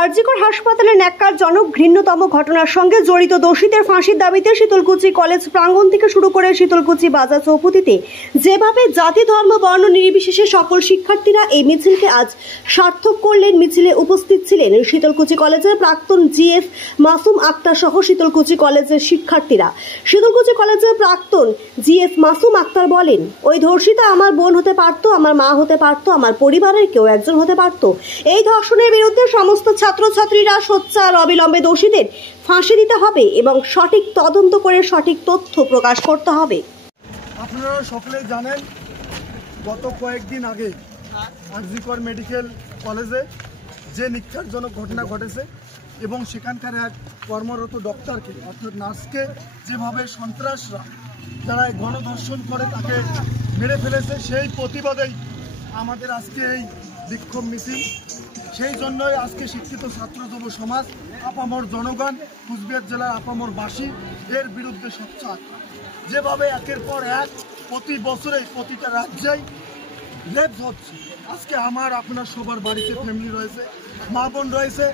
আরজিকর হাসপাতালে ন্যাক্কারজনক ঘৃণ্যতম ঘটনার সঙ্গে জড়িত দোষীদের ফাঁসির দাবিতে শীতলকুচি কলেজ প্রাঙ্গণ থেকে শুরু করে শীতলকুচি বাজার চৌপতিতে যেভাবে জাতি ধর্ম বর্ণ নির্বিশেষে সকল শিক্ষার্থীরা এই মিছিলকে আজ সার্থক করলেন। মিছিলে উপস্থিত ছিলেন শীতলকুচি কলেজের প্রাক্তন জিএফ মাসুম আক্তার সহ শীতলকুচি কলেজের শিক্ষার্থীরা। শীতলকুচি কলেজের প্রাক্তন জিএফ মাসুম আক্তার বলেন, ওই ধর্ষিতা আমার বোন হতে পারতো, আমার মা হতে পারতো, আমার পরিবারের কেউ একজন হতে পারতো। এই ধর্ষণের বিরুদ্ধে সমস্ত ছাত্রছাত্রীরা সোচ্চার অবিলম্বে দোষীদের ফাঁসি দিতে হবে এবং সঠিক তদন্ত করে সঠিক তথ্য প্রকাশ করতে হবে। আপনারা সকলেই জানেন, গত কয়েকদিন আগে আরজিকর মেডিকেল কলেজে যে নির্যাতনজনক ঘটনা ঘটেছে এবং সেখানকার এক কর্মরত ডক্টরকে অর্থাৎ নার্সকে যেভাবে সন্ত্রাসরা যারা গণধর্ষণ করে তাকে মেরে ফেলেছে, সেই প্রতিবাদেই আমাদের আজকে এই বিক্ষোভ মিছিল। সেই জন্যই আজকে শিক্ষিত ছাত্র যুব সমাজ, আপামর জনগণ, কুচবিহার জেলার আপামরবাসী এর বিরুদ্ধে সোচ্চার। যেভাবে একের পর এক প্রতি বছরেই প্রতিটা রাজ্যেই রেপ হচ্ছে, আজকে আমার আপনার সবার বাড়িতে ফ্যামিলি রয়েছে, মা বোন রয়েছে।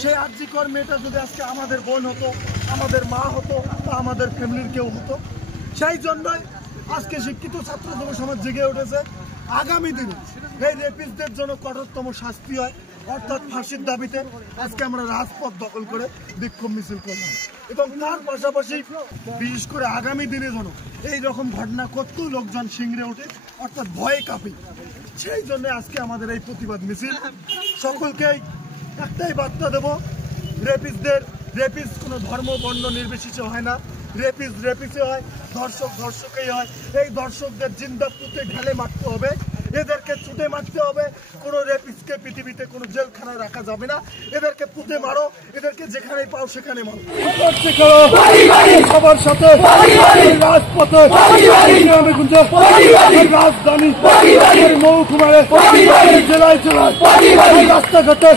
সেই আরজিকর মেয়েটা যদি আজকে আমাদের বোন হতো, আমাদের মা হতো, বা আমাদের ফ্যামিলির কেউ হতো। সেই জন্যই আজকে শিক্ষিত ছাত্র যুব সমাজ জেগে উঠেছে। আগামী দিনে এই রেপিস্টদের জন্য কঠোরতম শাস্তি হয়, অর্থাৎ ফাঁসির দাবিতে আজকে আমরা রাজপথ দখল করে বিক্ষোভ মিছিল করলাম। এবং তার পাশাপাশি বিশেষ করে আগামী দিনে যেন এইরকম ঘটনা করতেও লোকজন শিংড়ে ওঠে, অর্থাৎ ভয়ে কাঁপে। সেই জন্য আজকে আমাদের এই প্রতিবাদ মিছিল। সকলকেই একটাই বার্তা দেব, রেপিস কোনো ধর্ম বর্ণ নির্বিশেষে হয় না। রেপিসে হয়, ধর্ষক ধর্ষকেই হয়। এই ধর্ষকদের জিন্দা পুঁতে ঢেলে মারতে হবে, এদেরকে ছুটে মারতে হবে। কোনো রেপিসকে পৃথিবীতে কোনো জেলখানায় রাখা যাবে না। এদেরকে পুঁতে মারো, এদেরকে যেখানে পাও সেখানে মারো। সবার সাথে রাজপথে, রাজধানী, মহকুমারে, জেলায় জেলায়, রাস্তাঘাটে,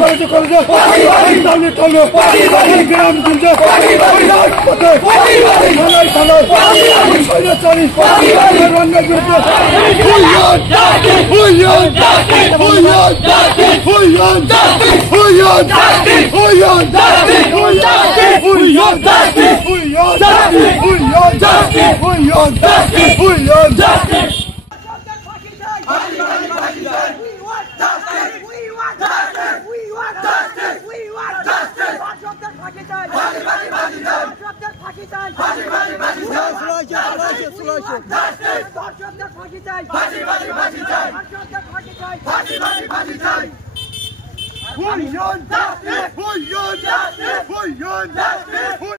কলেজে কলেজে, টাউনে টাউনে, গ্রাম গঞ্জে, রাজপথে, থানায় থানায়, স্বৈরাচারী রঙের বিরুদ্ধে